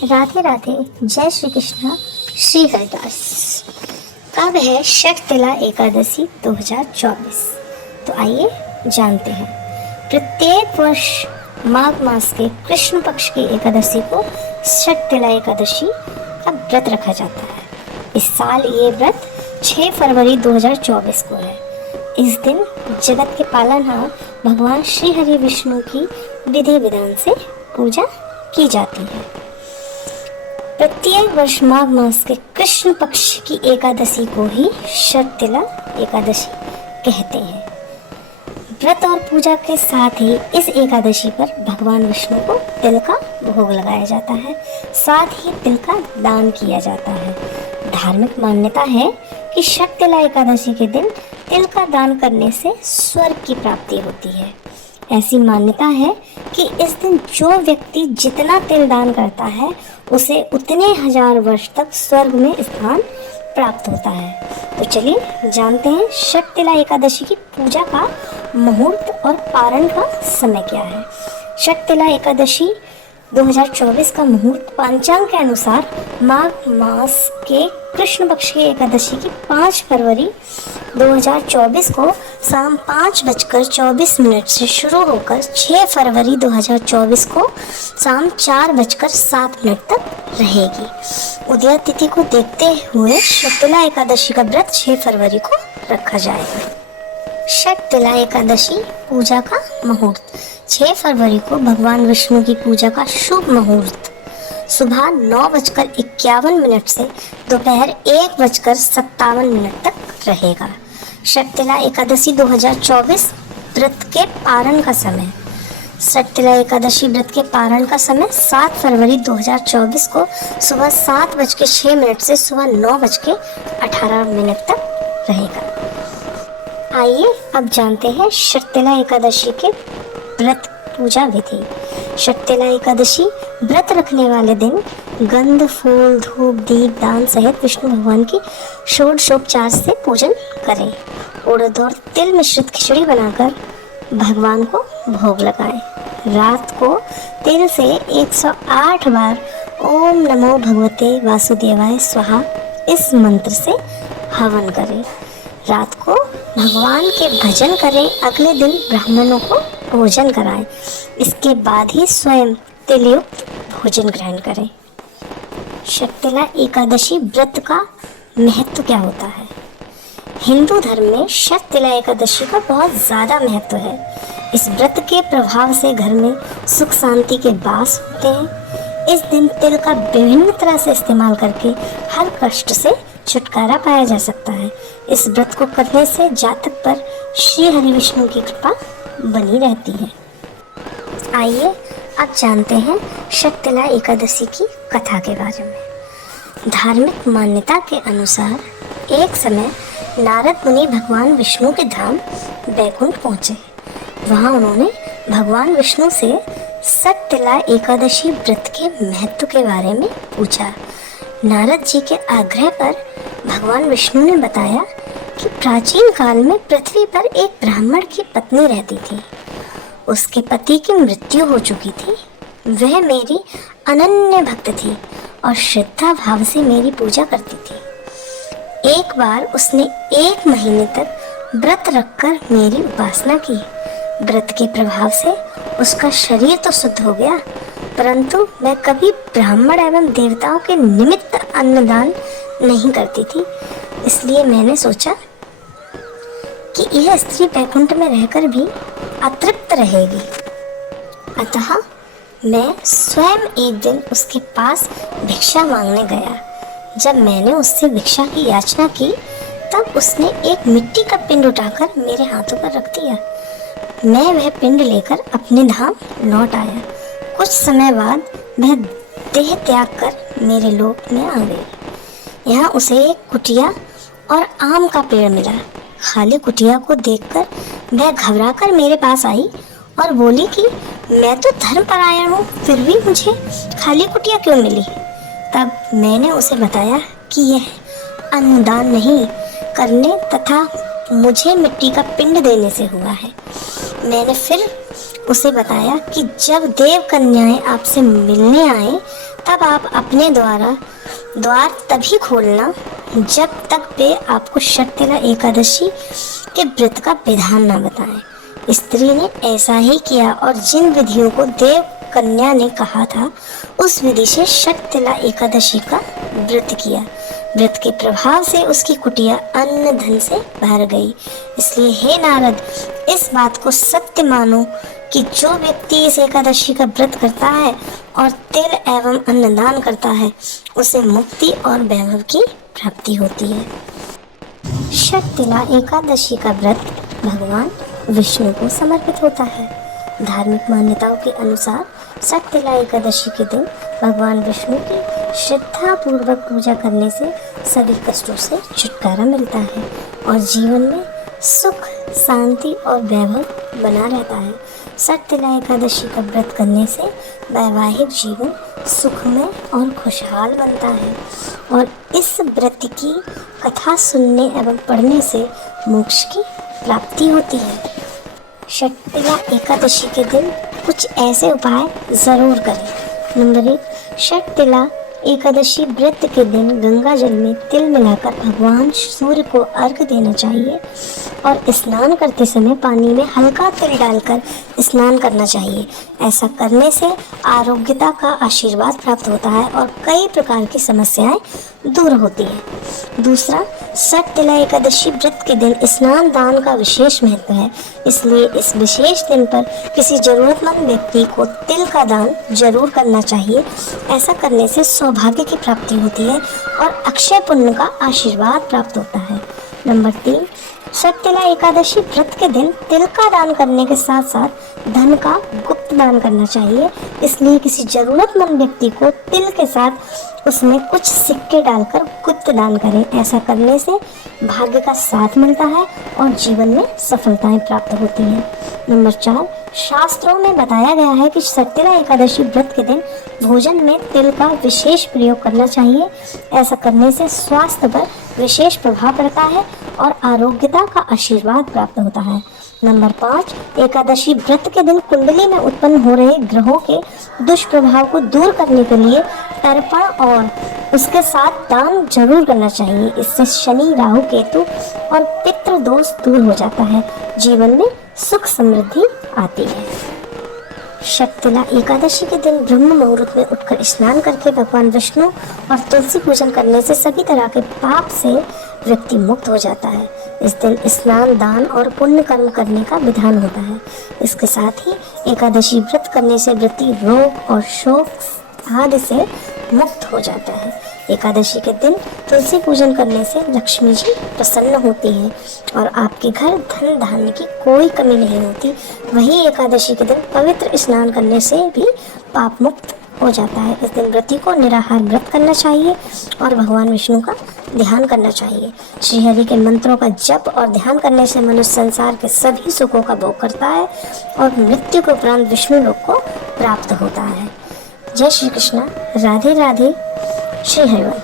राधे राधे, जय श्री कृष्ण। श्री हरिदास। कब है शक्तिला एकादशी 2024? तो आइए जानते हैं। प्रत्येक वर्ष माघ मास के कृष्ण पक्ष की एकादशी को शक्तिला एकादशी का व्रत रखा जाता है। इस साल ये व्रत 6 फरवरी 2024 को है। इस दिन जगत के पालनहार भगवान श्री हरि विष्णु की विधि विधान से पूजा की जाती है। प्रत्येक वर्ष माघ मास के कृष्ण पक्ष की एकादशी को ही शक्तिला एकादशी कहते हैं। व्रत और पूजा के साथ ही इस एकादशी पर भगवान विष्णु को तिल का भोग लगाया जाता है, साथ ही तिल का दान किया जाता है। धार्मिक मान्यता है कि शक्तिला एकादशी के दिन तिल का दान करने से स्वर्ग की प्राप्ति होती है। ऐसी मान्यता है कि इस दिन जो व्यक्ति जितना तिल दान करता है उसे उतने हजार वर्ष तक स्वर्ग में स्थान प्राप्त होता है। तो चलिए जानते हैं शक्तिला एकादशी की पूजा का मुहूर्त और पारण का समय क्या है। शक्तिला एकादशी 2024 का मुहूर्त पंचांग के अनुसार माघ मास के कृष्ण पक्ष की एकादशी की 5 फरवरी 2024 को शाम 5:24 से शुरू होकर 6 फरवरी 2024 को शाम 4:07 तक रहेगी। उदय तिथि को देखते हुए शक्तिला एकादशी का व्रत 6 फरवरी को रखा जाएगा। शक्तिला एकादशी पूजा का मुहूर्त 6 फरवरी को भगवान विष्णु की पूजा का शुभ मुहूर्त सुबह 9:51 से दोपहर 1:57 तक रहेगा। शक्तिला एकादशी 2024 व्रत के पारण का समय। शक्तिला एकादशी व्रत के पारण का समय 7 फरवरी 2024 को सुबह 7:06 से सुबह 9:18 तक रहेगा। आइए अब जानते हैं शक्तिला एकादशी के व्रत पूजा विधि। शक्तिला एकादशी व्रत रखने वाले दिन गंध, फूल, धूप, दीप दान सहित विष्णु भगवान की षोडशोपचार से पूजन करें। उड़द और तिल मिश्रित खिचड़ी बनाकर भगवान को भोग लगाएं। रात को तिल से 108 बार ओम नमो भगवते वासुदेवाय स्वाहा इस मंत्र से हवन करें। रात को भगवान के भजन करें। अगले दिन ब्राह्मणों को भोजन कराएं। इसके बाद ही स्वयं तिलयुक्त भोजन ग्रहण करें। शक्तिला एकादशी व्रत का महत्व क्या होता है? हिंदू धर्म में शक्तिला एकादशी का बहुत ज़्यादा महत्व है। इस व्रत के प्रभाव से घर में सुख शांति के वास होते हैं। इस दिन तिल का विभिन्न तरह से इस्तेमाल करके हर कष्ट से छुटकारा पाया जा सकता है। इस व्रत को करने से जातक पर श्री हरि विष्णु की कृपा बनी रहती है। आइए अब जानते हैं शक्तिला एकादशी की कथा के बारे में। धार्मिक मान्यता के अनुसार एक समय नारद मुनि भगवान विष्णु के धाम बैकुंठ पहुँचे। वहाँ उन्होंने भगवान विष्णु से शक्तिला एकादशी व्रत के महत्व के बारे में पूछा। नारद जी के आग्रह पर भगवान विष्णु ने बताया कि प्राचीन काल में पृथ्वी पर एक ब्राह्मण की पत्नी रहती थी। उसके पति की मृत्यु हो चुकी थी। वह मेरी अनन्य भक्त थी और श्रद्धा भाव से मेरी पूजा करती थी। एक बार उसने 1 महीने तक व्रत रखकर मेरी उपासना की। व्रत के प्रभाव से उसका शरीर तो शुद्ध हो गया, परंतु मैं कभी ब्राह्मण एवं देवताओं के निमित्त अन्नदान नहीं करती थी। इसलिए मैंने सोचा कि यह स्त्री बैकुंठ में रहकर भी अतृप्त रहेगी। अतः मैं स्वयं एक दिन उसके पास भिक्षा मांगने गया। जब मैंने उससे भिक्षा की याचना की तब उसने एक मिट्टी का पिंड उठाकर मेरे हाथों पर रख दिया। मैं वह पिंड लेकर अपने धाम लौट आया। कुछ समय बाद वह देह त्याग कर मेरे लोक में आ गई। यहाँ उसे एक कुटिया और आम का पेड़ मिला। खाली कुटिया को देखकर वह घबराकर मेरे पास आई और बोली कि मैं तो धर्मपरायण हूँ, फिर भी मुझे खाली कुटिया क्यों मिली? तब मैंने उसे बताया कि यह अन्नदान नहीं करने तथा मुझे मिट्टी का पिंड देने से हुआ है। मैंने फिर उसे बताया कि जब देव कन्याएं आपसे मिलने आए तब आप अपने द्वार तभी खोलना जब तक वे आपको शर्तिला एकादशी के व्रत का विधान न बताएं। स्त्री ने ऐसा ही किया और जिन विधियों को देव कन्या ने कहा था उस विधि से शर्तिला एकादशी का व्रत किया। व्रत के प्रभाव से उसकी कुटिया अन्न धन से भर गई। इसलिए हे नारद, इस बात को सत्य मानो कि जो व्यक्ति इस एकादशी का व्रत करता है और तिल एवं अन्नदान करता है उसे मुक्ति और वैभव की प्राप्ति होती है। शर्तिला एकादशी का व्रत भगवान विष्णु को समर्पित होता है। धार्मिक मान्यताओं के अनुसार शर्तिला एकादशी के दिन भगवान विष्णु की श्रद्धा पूर्वक पूजा करने से सभी कष्टों से छुटकारा मिलता है और जीवन में सुख, शांति और वैभव बना रहता है। शर्तिला एकादशी का व्रत करने से वैवाहिक जीवन सुखमय और खुशहाल बनता है और इस व्रत की कथा सुनने एवं पढ़ने से मोक्ष की प्राप्ति होती है। शर्तिला एकादशी के दिन कुछ ऐसे उपाय ज़रूर करें। नंबर 1, शर्तिला एकादशी व्रत के दिन गंगा जल में तिल मिलाकर भगवान सूर्य को अर्घ्य देना चाहिए और स्नान करते समय पानी में हल्का तिल डालकर स्नान करना चाहिए। ऐसा करने से आरोग्यता का आशीर्वाद प्राप्त होता है और कई प्रकार की समस्याएं दूर होती हैं। दूसरा, शर्तिला एकादशी व्रत के दिन स्नान दान का विशेष महत्व है, इसलिए इस विशेष दिन पर किसी जरूरतमंद व्यक्ति को तिल का दान जरूर करना चाहिए। ऐसा करने से सौभाग्य की प्राप्ति होती है और अक्षय पुण्य का आशीर्वाद प्राप्त होता है। नंबर 3, शर्तिला एकादशी व्रत के दिन तिल का दान करने के साथ साथ धन का गुप्त दान करना चाहिए। इसलिए किसी जरूरतमंद व्यक्ति को तिल के साथ उसमें कुछ सिक्के डालकर गुप्त दान करें। ऐसा करने से भाग्य का साथ मिलता है और जीवन में सफलताएं प्राप्त होती हैं। नंबर 4, शास्त्रों में बताया गया है कि शर्तिला एकादशी व्रत के दिन भोजन में तिल का विशेष प्रयोग करना चाहिए। ऐसा करने से स्वास्थ्य पर विशेष प्रभाव पड़ता है और आरोग्यता का आशीर्वाद प्राप्त होता है। नंबर 5, एकादशी व्रत के दिन कुंडली में उत्पन्न हो रहे ग्रहों के दुष्प्रभाव को दूर करने के लिए तर्पण और उसके साथ दान जरूर करना चाहिए। इससे शनि, राहु, केतु और पितृ दोष दूर हो जाता है। जीवन में सुख समृद्धि आती है। शर्तिला एकादशी के दिन ब्रह्म मुहूर्त में उठकर स्नान करके भगवान विष्णु और तुलसी पूजन करने से सभी तरह के पाप से व्यक्ति मुक्त हो जाता है। इस दिन स्नान, दान और पुण्य कर्म करने का विधान होता है। इसके साथ ही एकादशी व्रत करने से व्यक्ति रोग और शोक आदि से मुक्त हो जाता है। एकादशी के दिन तुलसी पूजन करने से लक्ष्मी जी प्रसन्न होती हैं और आपके घर धन धान्य की कोई कमी नहीं होती। वहीं एकादशी के दिन पवित्र स्नान करने से भी पाप मुक्त हो जाता है। इस दिन व्रती को निराहार व्रत करना चाहिए और भगवान विष्णु का ध्यान करना चाहिए। श्री हरि के मंत्रों का जप और ध्यान करने से मनुष्य संसार के सभी सुखों का भोग करता है और मृत्यु के उपरांत विष्णु लोक को प्राप्त होता है। जय श्री कृष्णा। राधे राधे। श्री हरिवंश।